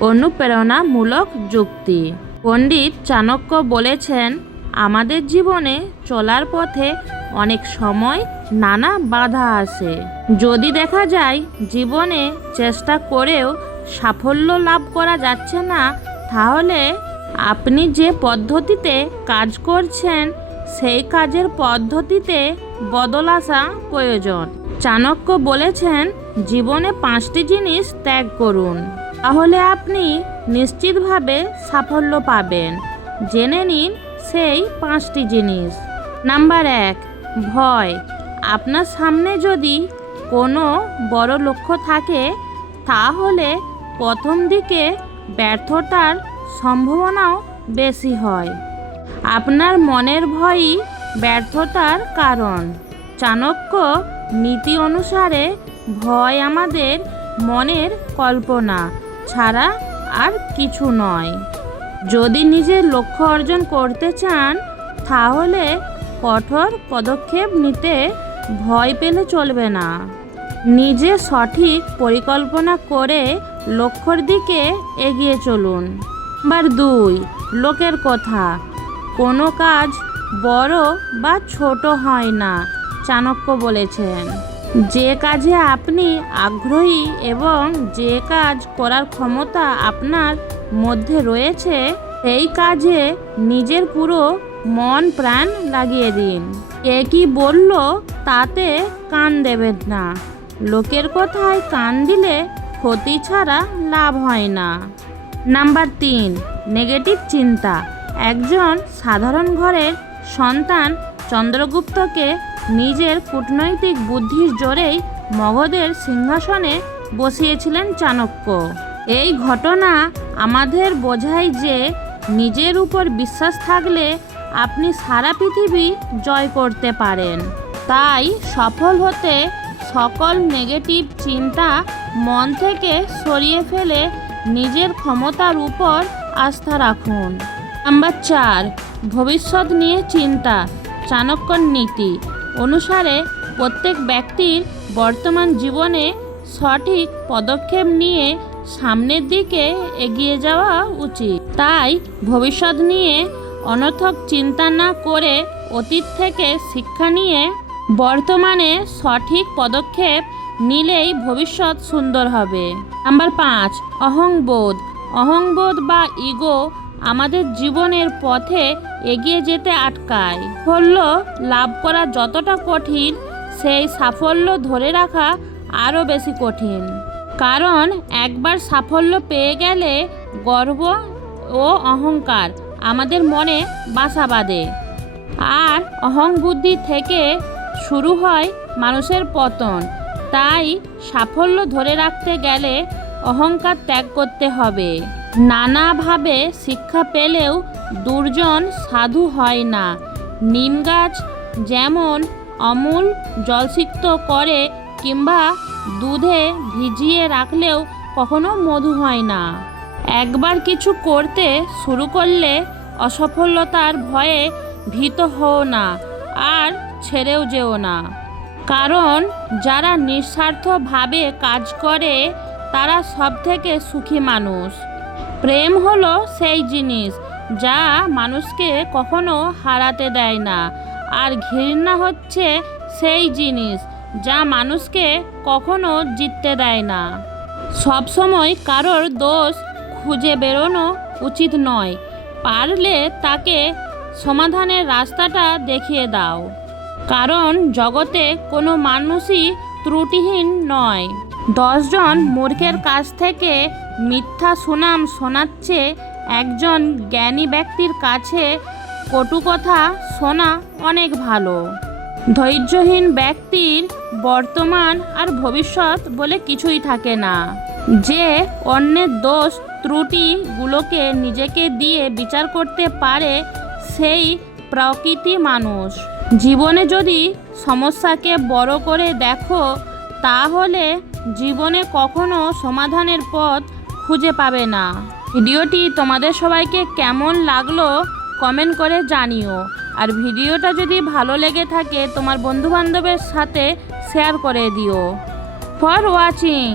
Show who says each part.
Speaker 1: অনুপ্রেরণামূলক যুক্তি। পণ্ডিত চাণক্য বলেছেন, আমাদের জীবনে চলার পথে অনেক সময় নানা বাধা আসে। যদি দেখা যায় জীবনে চেষ্টা করেও সাফল্য লাভ করা যাচ্ছে না, তাহলে আপনি যে পদ্ধতিতে কাজ করছেন, সেই কাজের পদ্ধতিতে বদল আসা প্রয়োজন। চাণক্য বলেছেন, জীবনে পাঁচটি জিনিস ত্যাগ করুন। তাহলে আপনি নিশ্চিতভাবে সাফল্য পাবেন। জেনে নিন সেই পাঁচটি জিনিস। নাম্বার এক, ভয়। আপনার সামনে যদি কোনো বড় লক্ষ্য থাকে, তাহলে প্রথম দিকে ব্যর্থতার সম্ভাবনাও বেশি হয়। আপনার মনের ভয়ই ব্যর্থতার কারণ। চাণক্য নীতি অনুসারে ভয় আমাদের মনের কল্পনা। ছাড়া আর কিছু নয়। যদি নিজের লক্ষ্য অর্জন করতে চান, তাহলে কঠোর পদক্ষেপ নিতে ভয় পেলে চলবে না। নিজে সঠিক পরিকল্পনা করে লক্ষ্যর দিকে এগিয়ে চলুন। নাম্বার দুই, লোকের কথা। কোনো কাজ বড় বা ছোট হয় না, চাণক্য বলেছেন। যে কাজে আপনি আগ্রহী এবং যে কাজ করার ক্ষমতা আপনার মধ্যে রয়েছে, সেই কাজে নিজের পুরো মন, প্রাণ লাগিয়ে দিন। কে কি বলল তাতে কান দেবেন না। লোকের কথায় কান দিলে ক্ষতি ছাড়া লাভ হয় না। নাম্বার তিন, নেগেটিভ চিন্তা। একজন সাধারণ ঘরের সন্তান চন্দ্রগুপ্তকে নিজের কূটনৈতিক বুদ্ধির জোরেই মগধের সিংহাসনে বসিয়েছিলেন চাণক্য। এই ঘটনা আমাদের বোঝায় যে নিজের উপর বিশ্বাস থাকলে আপনি সারা পৃথিবী জয় করতে পারেন। তাই সফল হতে সকল নেগেটিভ চিন্তা মন থেকে সরিয়ে ফেলে নিজের ক্ষমতার উপর আস্থা রাখুন। নাম্বার চার, ভবিষ্যৎ নিয়ে চিন্তা। চাণক্যর নীতি অনুসারে প্রত্যেক ব্যক্তির বর্তমান জীবনে সঠিক পদক্ষেপ নিয়ে সামনের দিকে এগিয়ে যাওয়া উচিত। তাই ভবিষ্যৎ নিয়ে অনর্থক চিন্তা না করে অতীত থেকে শিক্ষা নিয়ে বর্তমানে সঠিক পদক্ষেপ নিলেই ভবিষ্যৎ সুন্দর হবে। নাম্বার পাঁচ, অহংবোধ। অহংবোধ বা ইগো আমাদের জীবনের পথে এগিয়ে যেতে আটকায়। সাফল্য লাভ করা যতটা কঠিন, সেই সাফল্য ধরে রাখা আরও বেশি কঠিন। কারণ একবার সাফল্য পেয়ে গেলে গর্ব ও অহংকার আমাদের মনে বাসা বাঁধে। আর অহং বুদ্ধি থেকে শুরু হয় মানুষের পতন। তাই সাফল্য ধরে রাখতে গেলে অহংকার ত্যাগ করতে হবে। নানাভাবে শিক্ষা পেলেও দুর্জন সাধু হয় না। নিম গাছ যেমন অমূল জলসিক্ত করে কিংবা দুধে ভিজিয়ে রাখলেও কখনো মধু হয় না। একবার কিছু করতে শুরু করলে অসফলতার ভয়ে ভীত হও না আর ছেড়েও যেও না। কারণ যারা নিঃস্বার্থভাবে কাজ করে তারা সব থেকে সুখী মানুষ। প্রেম হলো সেই জিনিস যা মানুষকে কখনো হারাতে দেয় না। আর ঘৃণা হচ্ছে সেই জিনিস যা মানুষকে কখনো জিততে দেয় না। সবসময় কারোর দোষ খুঁজে বেরোনো উচিত নয়। পারলে তাকে সমাধানের রাস্তাটা দেখিয়ে দাও। কারণ জগতে কোনো মানুষই ত্রুটিহীন নয়। দশজন মূর্খের কাছ থেকে মিথ্যা সুনাম শোনাচ্ছে। একজন জ্ঞানী ব্যক্তির কাছে কটু কথা শোনা অনেক ভালো। ধৈর্যহীন ব্যক্তির বর্তমান আর ভবিষ্যৎ বলে কিছুই থাকে না। যে অন্যের দোষ ত্রুটিগুলোকে নিজেকে দিয়ে বিচার করতে পারে, সেই প্রকৃতি মানুষ। জীবনে যদি সমস্যাকে বড় করে দেখো, তাহলে জীবনে কখনো সমাধানের পথ খুঁজে পাবে না। ভিডিওটি তোমাদের সবাইকে কেমন লাগল কমেন্ট করে জানিও। আর ভিডিওটা যদি ভালো লেগে থাকে, তোমার বন্ধুবান্ধবের সাথে শেয়ার করে দিও। For watching!